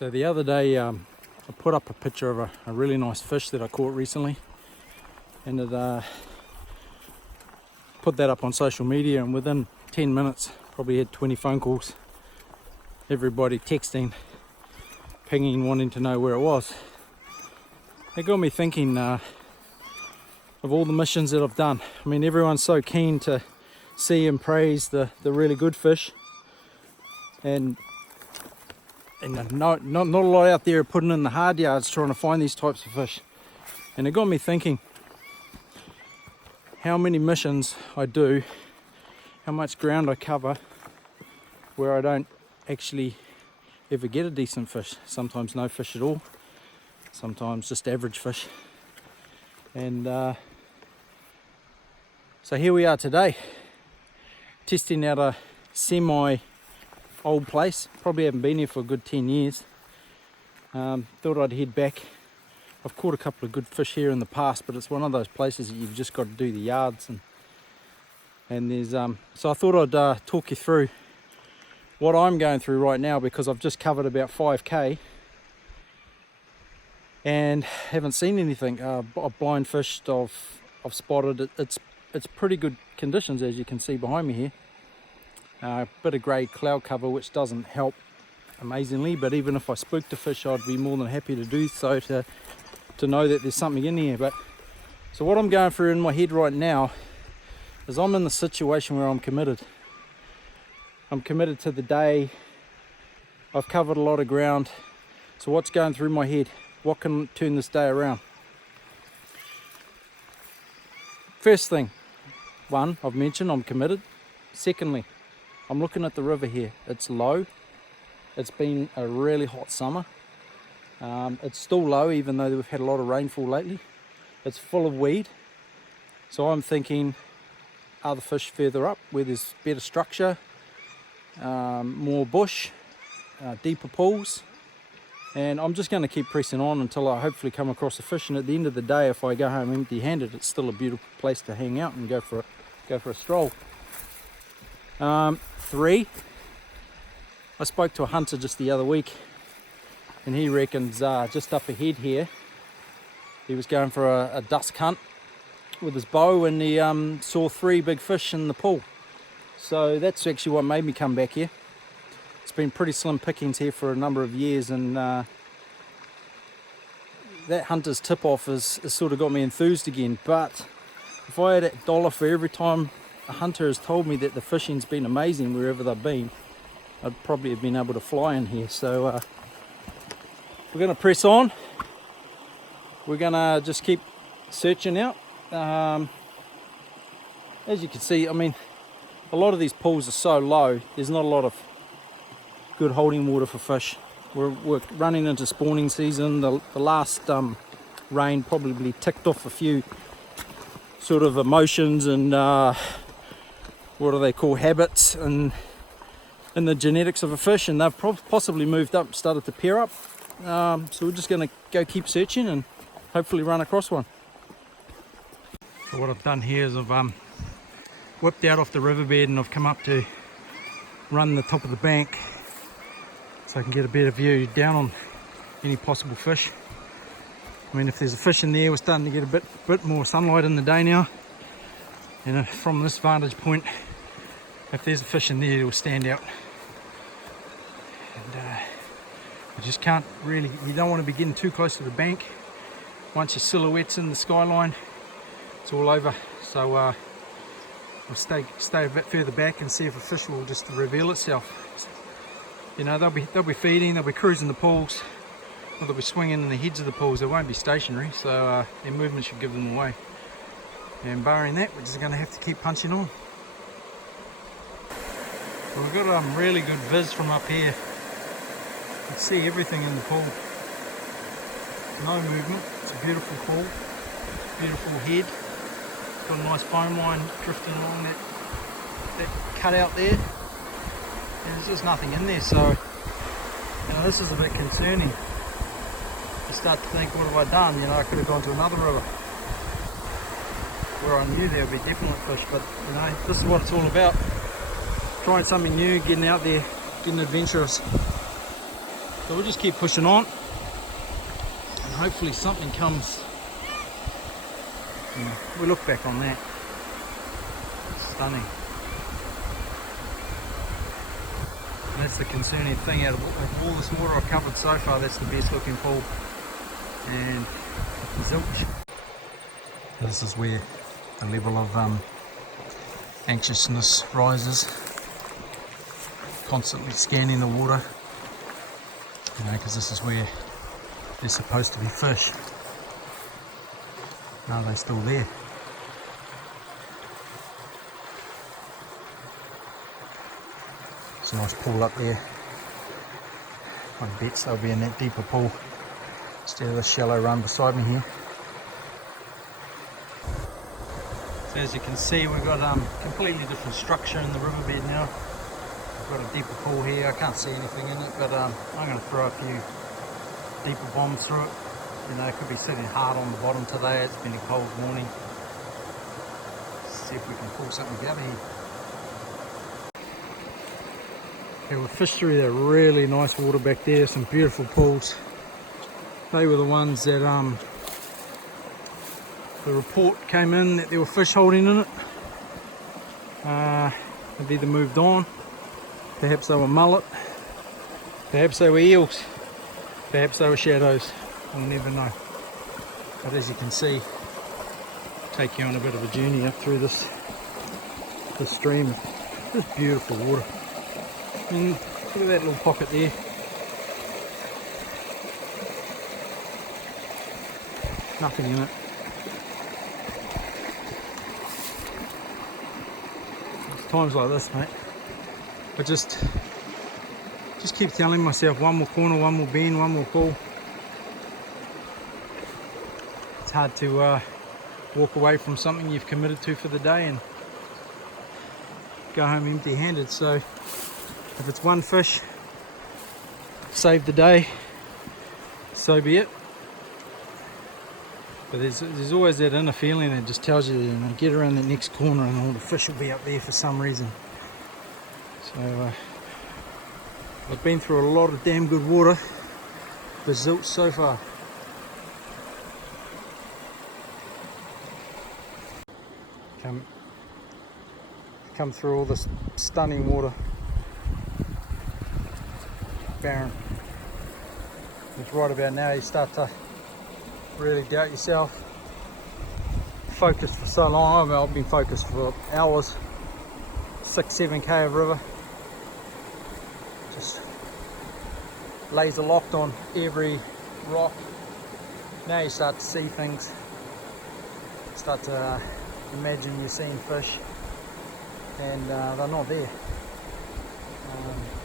So the other day I put up a picture of a really nice fish that I caught recently, and it put that up on social media, and within 10 minutes probably had 20 phone calls, everybody texting, pinging, wanting to know where it was. It got me thinking of all the missions that I've done. I mean, everyone's so keen to see and praise the really good fish, and not a lot out there putting in the hard yards trying to find these types of fish. And it got me thinking how many missions I do, how much ground I cover where I don't actually ever get a decent fish. Sometimes no fish at all, sometimes just average fish. And so here we are today, testing out a semi old place. Probably haven't been here for a good 10 years. Thought I'd head back. I've caught a couple of good fish here in the past, but it's one of those places that you've just got to do the yards, and there's so I thought I'd talk you through what I'm going through right now, because I've just covered about 5k and haven't seen anything. I've blind fished, I've spotted it. It's pretty good conditions, as you can see behind me here. A bit of grey cloud cover, which doesn't help amazingly, but even if I spooked a fish, I'd be more than happy to do so to know that there's something in here. But so what I'm going through in my head right now is I'm in the situation where I'm committed. I'm committed to the day. I've covered a lot of ground. So what's going through my head? What can turn this day around? First thing, one, I've mentioned I'm committed. Secondly, I'm looking at the river here. It's low. It's been a really hot summer. It's still low, even though we've had a lot of rainfall lately. It's full of weed. So I'm thinking, are the fish further up where there's better structure, more bush, deeper pools? And I'm just going to keep pressing on until I hopefully come across a fish. And at the end of the day, if I go home empty-handed, it's still a beautiful place to hang out and go for a stroll. 3, I spoke to a hunter just the other week, and he reckons just up ahead here, he was going for a dusk hunt with his bow, and he saw 3 big fish in the pool. So that's actually what made me come back here. It's been pretty slim pickings here for a number of years, and that hunter's tip-off has sort of got me enthused again. But if I had $1 for every time a hunter has told me that the fishing's been amazing wherever they've been, I'd probably have been able to fly in here. So we're going to press on. We're going to just keep searching out. As you can see, I mean, a lot of these pools are so low, there's not a lot of good holding water for fish. We're running into spawning season. The last rain probably ticked off a few sort of emotions and what do they call, habits and in the genetics of a fish, and they've possibly moved up, started to pair up. So we're just going to go keep searching and hopefully run across one. So what I've done here is I've whipped out off the riverbed, and I've come up to run the top of the bank so I can get a better view down on any possible fish. I mean, if there's a fish in there, we're starting to get a bit more sunlight in the day now, and from this vantage point, if there's a fish in there, it will stand out. And you just can't really, you don't want to be getting too close to the bank. Once your silhouette's in the skyline, it's all over. So we'll stay a bit further back and see if a fish will just reveal itself. You know, they'll be feeding, they'll be cruising the pools, or they'll be swinging in the heads of the pools. They won't be stationary, so their movement should give them away. And barring that, we're just going to have to keep punching on. So we've got really good viz from up here. You can see everything in the pool. No movement. It's a beautiful pool, beautiful head. Got a nice foam line drifting along that cutout there. And there's just nothing in there, so you know, this is a bit concerning. You start to think, what have I done? You know, I could have gone to another river where I knew there would be definite fish, but you know, this is what it's all about. Trying something new, getting out there, getting adventurous. So we'll just keep pushing on, and hopefully something comes. Yeah, we look back on that. Stunning. And that's the concerning thing, out of all this water I've covered so far, that's the best looking pool. And zilch. This is where the level of anxiousness rises. Constantly scanning the water, you know, because this is where there's supposed to be fish. Are they still there? It's a nice pool up there. I bet they'll be in that deeper pool instead of the shallow run beside me here. So as you can see, we've got completely different structure in the riverbed now. We've got a deeper pool here. I can't see anything in it, but I'm going to throw a few deeper bombs through it. You know, it could be sitting hard on the bottom today. It's been a cold morning. See if we can pull something out of here. Okay, we've fished through that really nice water back there. Some beautiful pools. They were the ones that the report came in that there were fish holding in it. They've either moved on. Perhaps they were mullet, perhaps they were eels, perhaps they were shadows, we'll never know. But as you can see, take you on a bit of a journey up through this stream. This beautiful water. And look at that little pocket there. Nothing in it. It's times like this, mate. I just keep telling myself, one more corner, one more bend, one more pull. It's hard to walk away from something you've committed to for the day and go home empty-handed. So if it's one fish, save the day, so be it. But there's always that inner feeling that just tells you, you know, get around that next corner and all the fish will be up there for some reason. So I've been through a lot of damn good water, but zilch so far. Come through all this stunning water. Barren. It's right about now you start to really doubt yourself. Focused for so long. I mean, I've been focused for hours. 6-7k of river. Just laser locked on every rock. Now you start to see things. Start to imagine you're seeing fish, and they're not there.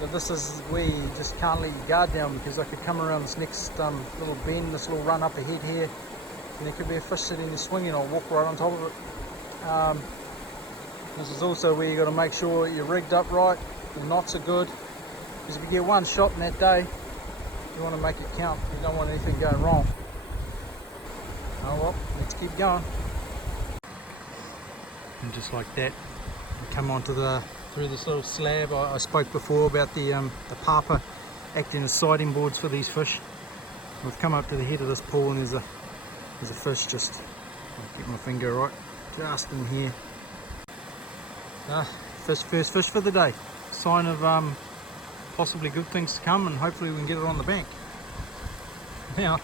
But this is where you just can't let your guard down, because I could come around this next little bend, this little run up ahead here, and there could be a fish sitting there swinging. I'll walk right on top of it. This is also where you got to make sure you're rigged up right, the knots are good, because if you get one shot in that day, you want to make it count. You don't want anything going wrong. Oh well, let's keep going. And just like that, we come onto through this little slab. I spoke before about the papa acting as siding boards for these fish. We've come up to the head of this pool, and there's a fish just, I'll get my finger right, just in here. First fish for the day. Sign of possibly good things to come, and hopefully we can get it on the bank. Now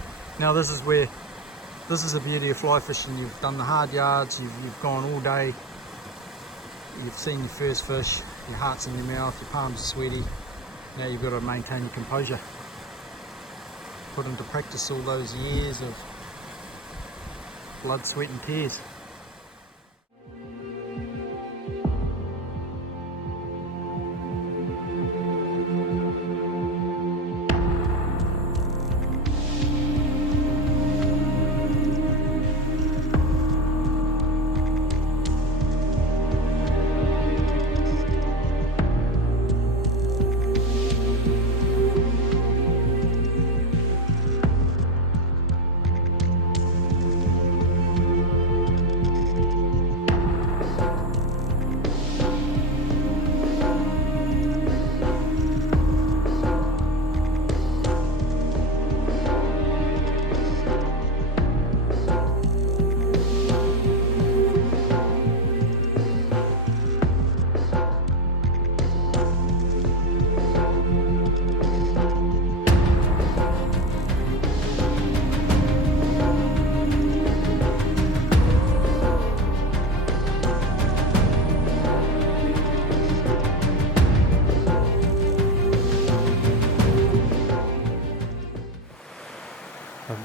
this is the beauty of fly fishing. You've done the hard yards, you've gone all day, you've seen your first fish, your heart's in your mouth, your palms are sweaty. Now you've got to maintain your composure. Put into practice all those years of blood, sweat and tears.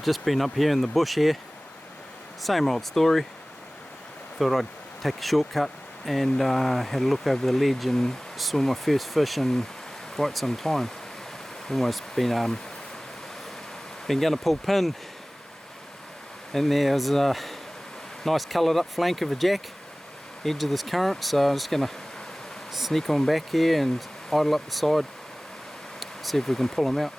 just been up here in the bush here. Same old story. Thought I'd take a shortcut and had a look over the ledge and saw my first fish in quite some time. Almost been going to pull pin, and there's a nice coloured up flank of a jack, edge of this current, so I'm just going to sneak on back here and idle up the side, see if we can pull him out.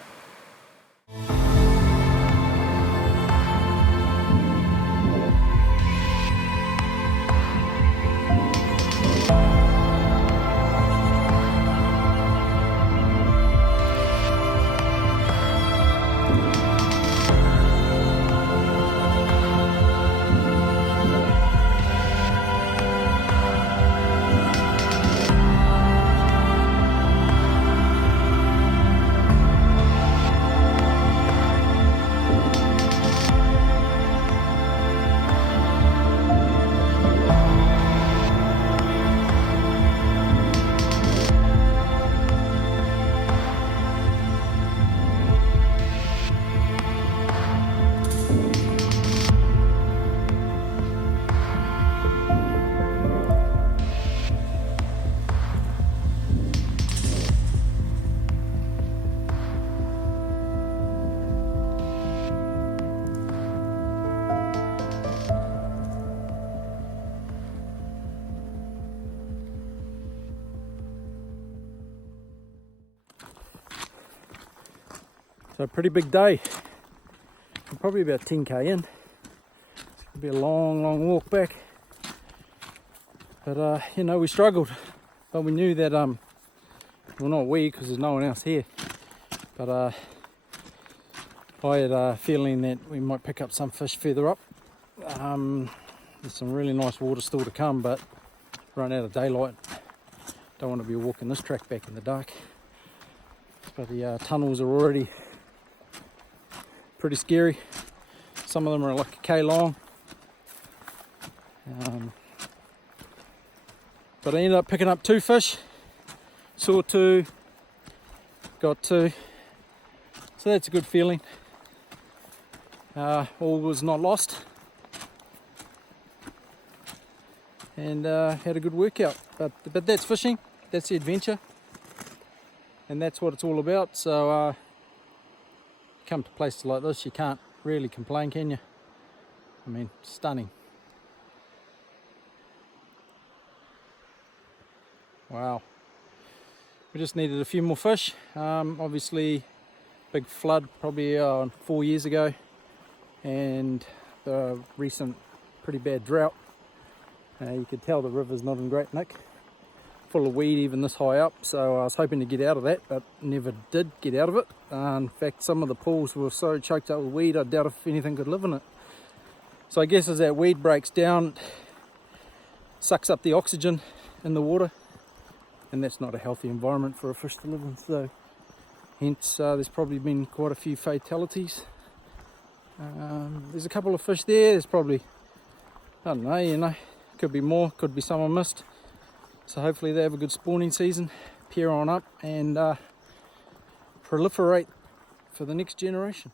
So a pretty big day. I'm probably about 10k in. It's gonna be a long walk back. But you know, we struggled. But we knew that well, not we, because there's no one else here. But I had a feeling that we might pick up some fish further up. There's some really nice water still to come, but run out of daylight. Don't want to be walking this track back in the dark. But the tunnels are already pretty scary. Some of them are like a K long. But I ended up picking up 2 fish. Saw 2, got 2. So that's a good feeling. All was not lost. And had a good workout. But that's fishing. That's the adventure. And that's what it's all about. So come to places like this, you can't really complain, can you? I mean, stunning. Wow. We just needed a few more fish. Obviously, big flood probably 4 years ago, and the recent pretty bad drought. You could tell the river's not in great nick. Full of weed even this high up, so I was hoping to get out of that, but never did get out of it. In fact, some of the pools were so choked up with weed, I doubt if anything could live in it. So I guess as that weed breaks down, it sucks up the oxygen in the water, and that's not a healthy environment for a fish to live in. So hence there's probably been quite a few fatalities. There's a couple of fish there. There's probably, I don't know, you know, could be more, could be some I missed. So hopefully they have a good spawning season, pair on up, and proliferate for the next generation.